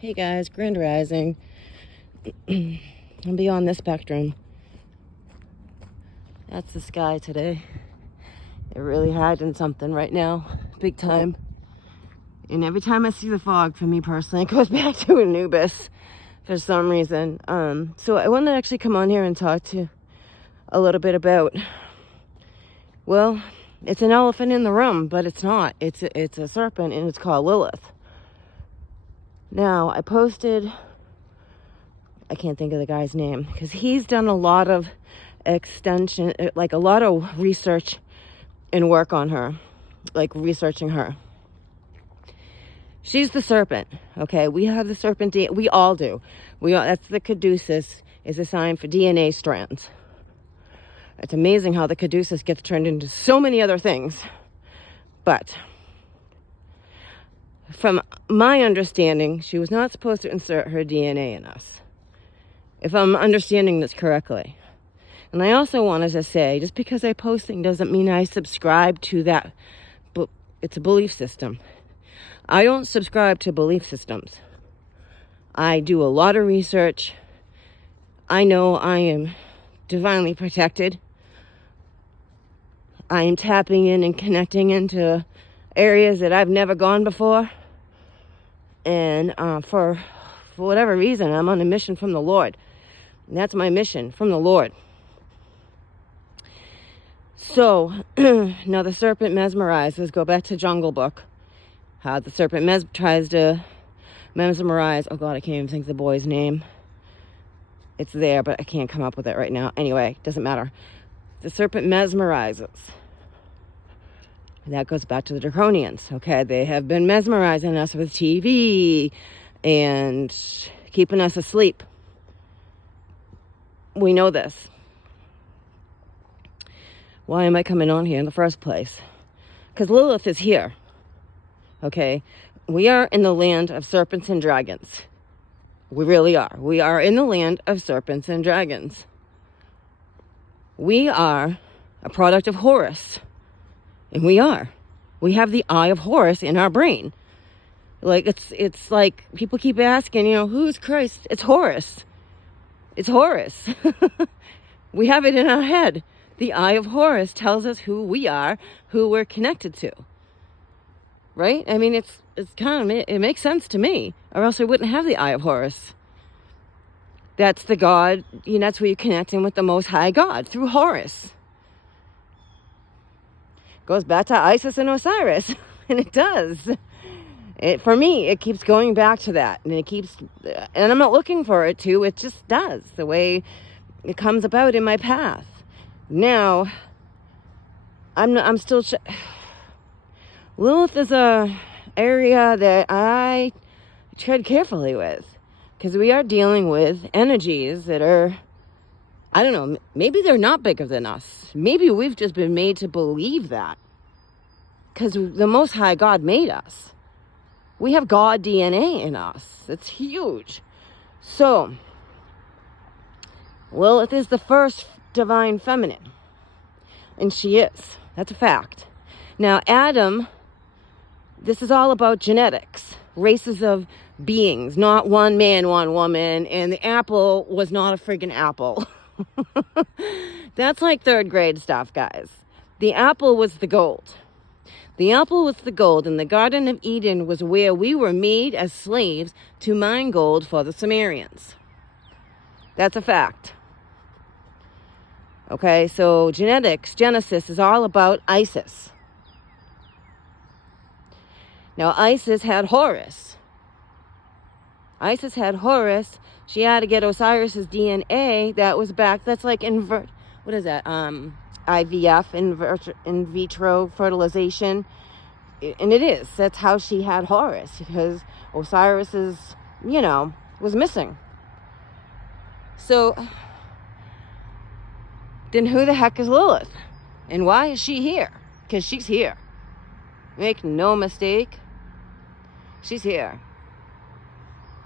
Hey guys, Grand Rising. I'm beyond the spectrum. That's the sky today. It really hiding something right now, big time. And every time I see the fog, for me personally, it goes back to Anubis for some reason. So I wanted to actually come on here and talk to you a little bit about, well, it's an elephant in the room, but it's not. It's a serpent, and it's called Lilith. Now, I posted, I can't think of the guy's name, because he's done a lot of extension, like a lot of research and work on her, like researching her. She's the serpent, okay? We have the serpent, we all do. That's the caduceus, is a sign for DNA strands. It's amazing how the caduceus gets turned into so many other things. But from my understanding, she was not supposed to insert her DNA in us, if I'm understanding this correctly. And I also wanted to say, just because I post things doesn't mean I subscribe to that. But it's a belief system. I don't subscribe to belief systems. I do a lot of research. I know I am divinely protected. I am tapping in and connecting into areas that I've never gone before. And for whatever reason, I'm on a mission from the Lord. And that's my mission, from the Lord. So, now the serpent mesmerizes. Go back to Jungle Book. How the serpent tries to mesmerize. Oh God, I can't even think of the boy's name. It's there, but I can't come up with it right now. Anyway, doesn't matter. The serpent mesmerizes. And that goes back to the Draconians, okay? They have been mesmerizing us with TV and keeping us asleep. We know this. Why am I coming on here in the first place? Because Lilith is here, okay? We are in the land of serpents and dragons. We really are. We are in the land of serpents and dragons. We are a product of Horus. And we are. We have the eye of Horus in our brain. Like, it's like people keep asking, who's Christ? It's Horus. It's Horus. We have it in our head. The eye of Horus tells us who we are, who we're connected to. Right? I mean, it's kind of, it makes sense to me. Or else I wouldn't have the eye of Horus. That's the God, that's where you're connecting with the Most High God, through Horus. Goes back to Isis and Osiris, and it does. For me, it keeps going back to that, and and I'm not looking for it to. It just does, the way it comes about in my path. Now, I'm still. Lilith is a area that I tread carefully with, because we are dealing with energies that are, I don't know, maybe they're not bigger than us. Maybe we've just been made to believe that. Because the Most High God made us. We have God DNA in us. It's huge. So, Lilith is the first divine feminine. And she is. That's a fact. Now, Adam, this is all about genetics. Races of beings, not one man, one woman. And the apple was not a friggin' apple. That's like third grade stuff, guys. The apple was the gold. The apple was the gold, and the Garden of Eden was where we were made as slaves to mine gold for the Sumerians. That's a fact. Okay, so Genesis is all about Isis. Now, Isis had Horus. She had to get Osiris's DNA. That's like what is that? IVF, in vitro fertilization. And it is. That's how she had Horus, because Osiris was missing. So, then who the heck is Lilith? And why is she here? Because she's here. Make no mistake. She's here.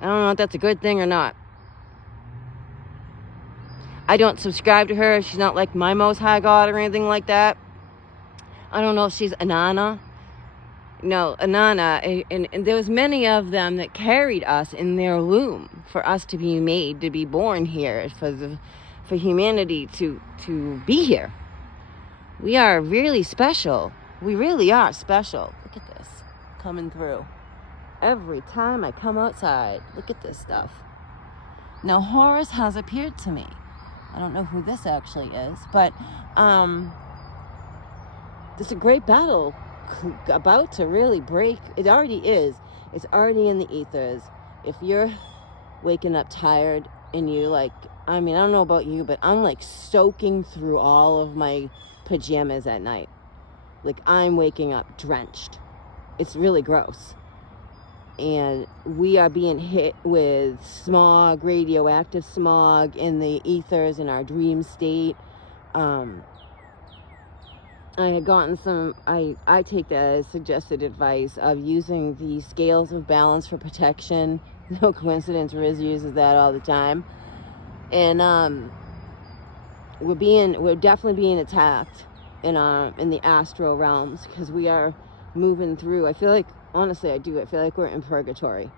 I don't know if that's a good thing or not. I don't subscribe to her. She's not like my Most High God or anything like that. I don't know if she's Inanna. Anana, and there was many of them that carried us in their loom for us to be made, to be born here, for humanity to be here. We are really special. We really are special. Look at this coming through. Every time I come outside, look at this stuff. Now, Horus has appeared to me. I don't know who this actually is, but there's a great battle about to really break. It already is. It's already in the ethers. If you're waking up tired and you I don't know about you, but I'm soaking through all of my pajamas at night. I'm waking up drenched. It's really gross. And we are being hit with smog, radioactive smog in the ethers in our dream state. I had gotten I take that as suggested advice of using the scales of balance for protection. No coincidence, Riz uses that all the time. And we're definitely being attacked in the astral realms, because we are moving through. I feel honestly, I feel like we're in purgatory.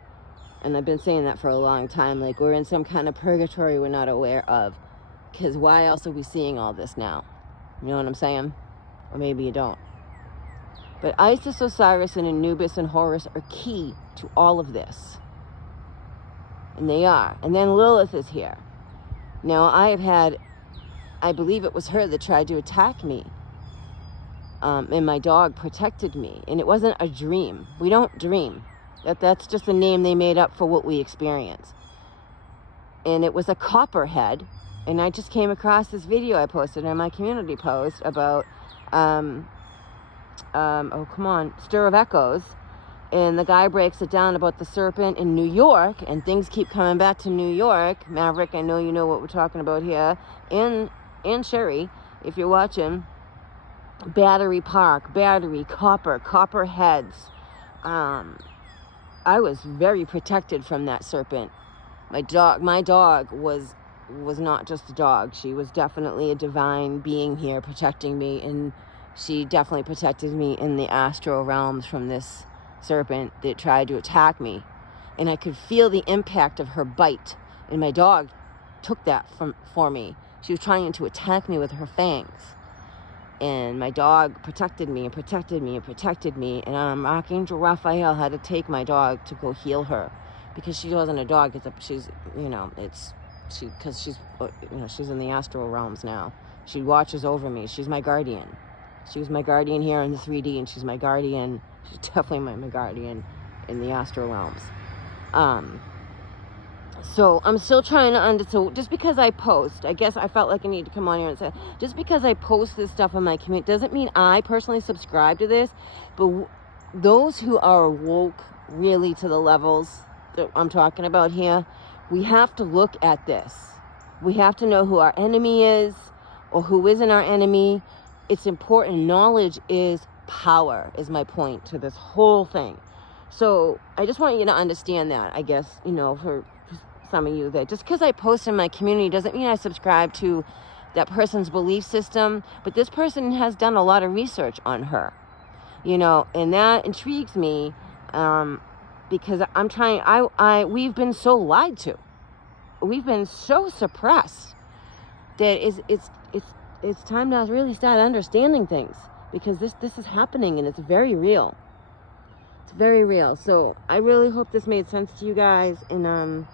And I've been saying that for a long time. We're in some kind of purgatory we're not aware of. Because why else are we seeing all this now? You know what I'm saying? Or maybe you don't. But Isis, Osiris, and Anubis and Horus are key to all of this. And they are. And then Lilith is here. Now, I believe it was her that tried to attack me. And my dog protected me. And it wasn't a dream. We don't dream. That's just a name they made up for what we experience. And it was a copperhead. And I just came across this video I posted in my community post about, Stir of Echoes. And the guy breaks it down about the serpent in New York. And things keep coming back to New York. Maverick, I know you know what we're talking about here. And Sherry, if you're watching. Battery Park, copperheads. I was very protected from that serpent. My dog was not just a dog. She was definitely a divine being here protecting me, and she definitely protected me in the astral realms from this serpent that tried to attack me. And I could feel the impact of her bite, and my dog took that for me. She was trying to attack me with her fangs. And my dog protected me. And Archangel Raphael had to take my dog to go heal her, because she wasn't a dog. She's in the astral realms now. She watches over me. She's my guardian. She was my guardian here in the 3D, and she's my guardian. She's definitely my guardian in the astral realms. So I'm still trying to so just because I post, I guess I felt like I need to come on here and say, just because I post this stuff on my community doesn't mean I personally subscribe to this. But those who are woke really to the levels that I'm talking about here, we have to look at this. We have to know who our enemy is or who isn't our enemy. It's important. Knowledge is power, is my point to this whole thing. So I just want you to understand that, I guess, for some of you, that just because I post in my community doesn't mean I subscribe to that person's belief system. But this person has done a lot of research on her, and that intrigues me, because I'm trying. We've been so lied to, we've been so suppressed that it's time to really start understanding things, because this is happening and it's very real. It's very real. So I really hope this made sense to you guys, and I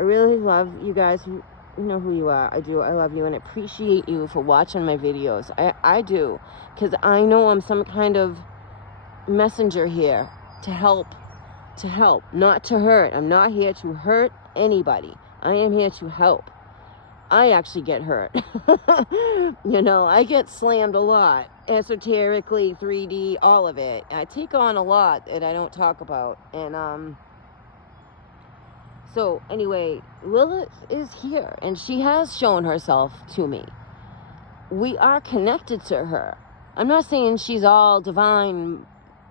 really love you guys. You know who you are. I do. I love you and appreciate you for watching my videos. I do, because I know I'm some kind of messenger here to help, not to hurt. I'm not here to hurt anybody. I am here to help. I actually get hurt. I get slammed a lot. Esoterically, 3D, all of it. I take on a lot that I don't talk about. And, so anyway, Lilith is here, and she has shown herself to me. We are connected to her. I'm not saying she's all divine.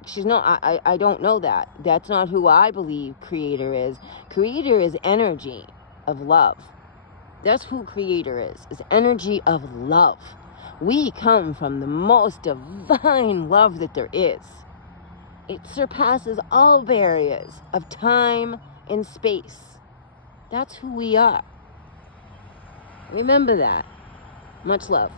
She's not. I don't know that. That's not who I believe Creator is. Creator is energy of love. That's who Creator is energy of love. We come from the most divine love that there is. It surpasses all barriers of time and space. That's who we are. Remember that. Much love.